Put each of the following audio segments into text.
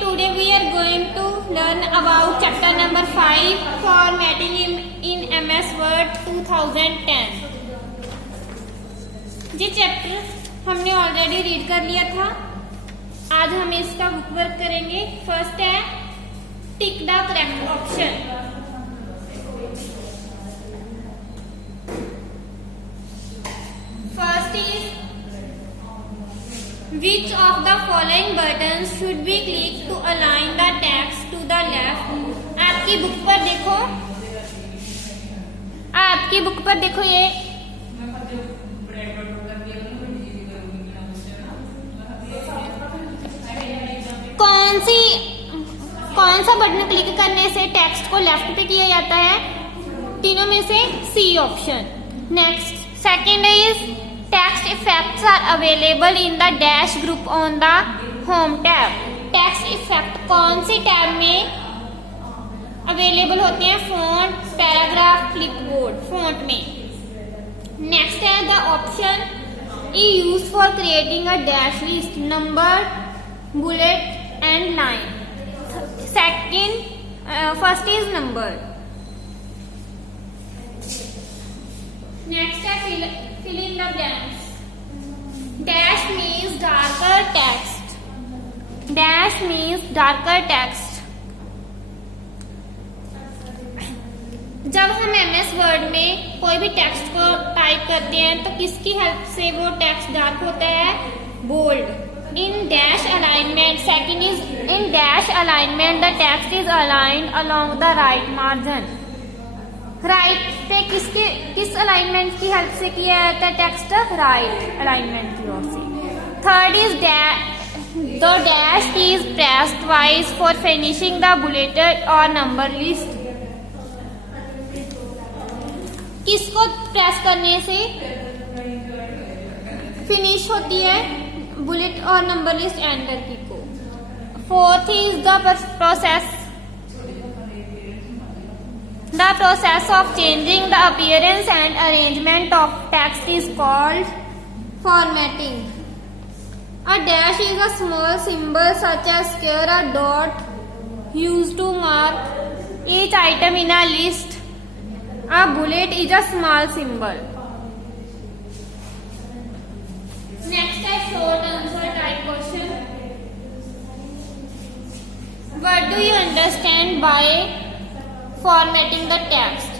today we are going to learn about chapter number 5 formatting in MS Word 2010। ये chapter हमने already read कर लिया था। आज हम इसका बुक वर्क करेंगे। फर्स्ट है tick the correct option. First is which of the following buttons should be clicked to align the text to the left। आपकी बुक पर देखो, आपकी बुक पर देखो, ये कौन सा बटन क्लिक करने से टेक्स्ट को लेफ्ट पे किया जाता है? तीनों में से C option. Next, second is text effects are available in the dash group on the home tab. Text effect कौन सी टैब में अवेलेबल होते हैं? Font, paragraph, clipboard. फॉन्ट में। नेक्स्ट है the option E use for creating a dash list, number, bullet and line. Second, first is number. Next है fill in the blanks। Dash means darker text। Dash means darker text। जब हम MS word में कोई भी text को type करते हैं तो किसकी हेल्प से वो टेक्स्ट डार्क होता है? Bold. In dash alignment, second is in dash alignment the text is aligned along the right margin. Right पे किस अलाइनमेंट की हेल्प से किया जाता है टेक्स्ट? राइट अलाइनमेंट की ओर से। थर्ड इज द डैश की is pressed twice for finishing the bulleted और नंबर लिस्ट। किसको प्रेस करने से फिनिश होती है बुलेट और नंबर लिस्ट? एंटर की को। Fourth is the process The process of changing the appearance and arrangement of text is called formatting। A dash is a small symbol such as square or dot used to mark each item in a list। A bullet is a small symbol। Next is short answer type question। What do you understand by formatting the text?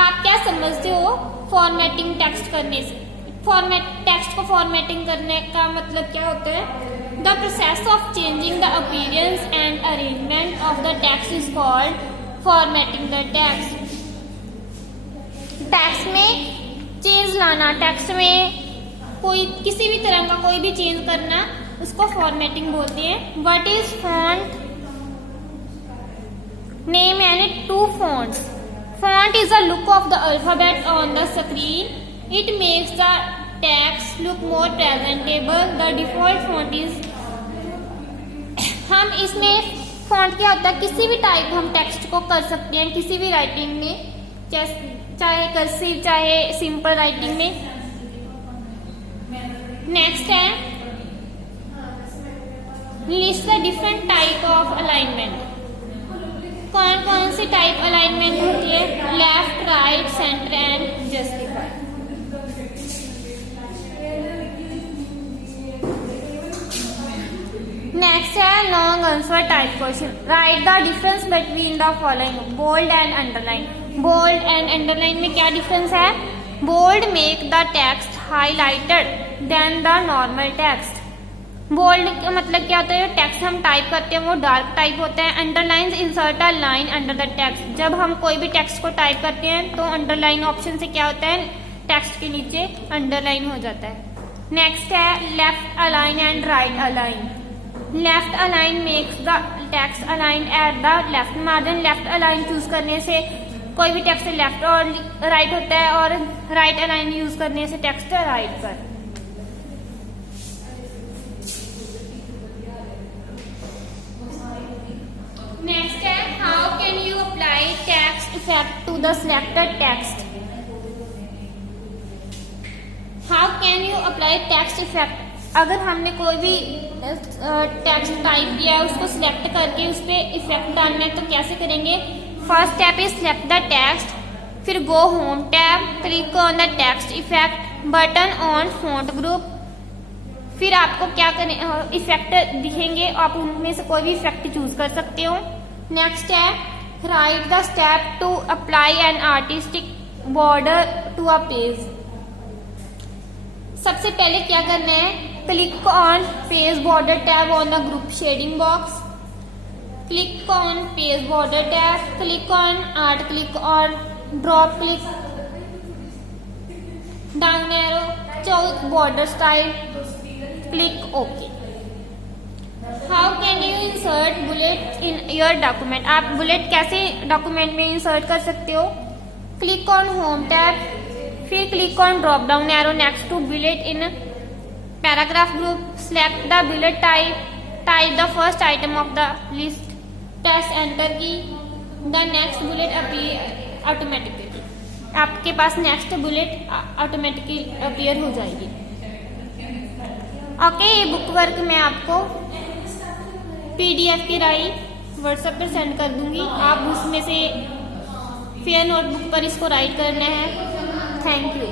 आप क्या समझते हो formatting text करने से? Text को formatting करने का मतलब क्या होता है? The process of changing the appearance and arrangement of the text is called formatting the text. Text में चेंज लाना, टेक्स्ट में कोई किसी भी तरह का कोई भी चेंज करना, उसको फॉर्मेटिंग बोलते हैं। What is font? Name any two fonts. Font is a look of the alphabet on the screen. It makes the text look more presentable. The default font is, हम इसमें फॉन्ट क्या होता है? किसी भी टाइप हम टेक्स्ट को कर सकते हैं किसी भी राइटिंग में, चाहे कर्सिव चाहे सिंपल राइटिंग में। नेक्स्ट है list the different type of alignment. कौन कौन सी टाइप अलाइनमेंट होती है? Left, right, centre and justify. Next है long answer type question. Write the difference between the following, bold and underline. Bold and underline में क्या difference है? Bold make the text highlighted then the normal text. Bold का मतलब क्या होता है? Text हम टाइप करते हैं वो डार्क टाइप होता है। Underline insert a line under the text. जब हम कोई भी टेक्स्ट को टाइप करते हैं तो अंडरलाइन ऑप्शन से क्या होता है? टेक्स्ट के नीचे अंडरलाइन हो जाता है। नेक्स्ट है left align and right align. Left align makes the text align at the left margin. Left align choose करने से कोई भी टेक्स्ट लेफ्ट और राइट होता है, और राइट अलाइन यूज करने से टेक्स्ट राइट पर। नेक्स्ट है how can you apply text effect to the selected text. How can you apply text effect अगर हमने कोई भी टेक्स्ट टाइप किया है उसको सिलेक्ट करके उस पर इफेक्ट डालना है तो कैसे करेंगे। First step is select the text, फिर go home tab, click on the text effect button on font group. फिर आपको क्या करें, इफेक्ट दिखेंगे, आप उनमें से कोई भी इफेक्ट चूज कर सकते हो। नेक्स्ट है write the step to apply an artistic border to a page. सबसे पहले क्या करना है, click on page border tab on the group shading box, click on page border tab, click on art, click on drop click down arrow, choice border style, click okay. How can you insert bullet in your document. आप bullet कैसे document में insert कर सकते हो। Click on home tab, फिर click on drop down arrow next to bullet in paragraph group, select the bullet type, type the first item of the list, press enter key, the next bullet appear automatically. आपके पास next bullet automatically appear हो जाएगी। Okay, ये book work मैं आपको PDF की राई WhatsApp पर सेंड कर दूंगी, आप उसमें से फेयर नोटबुक पर इसको राइट करना है। Thank you.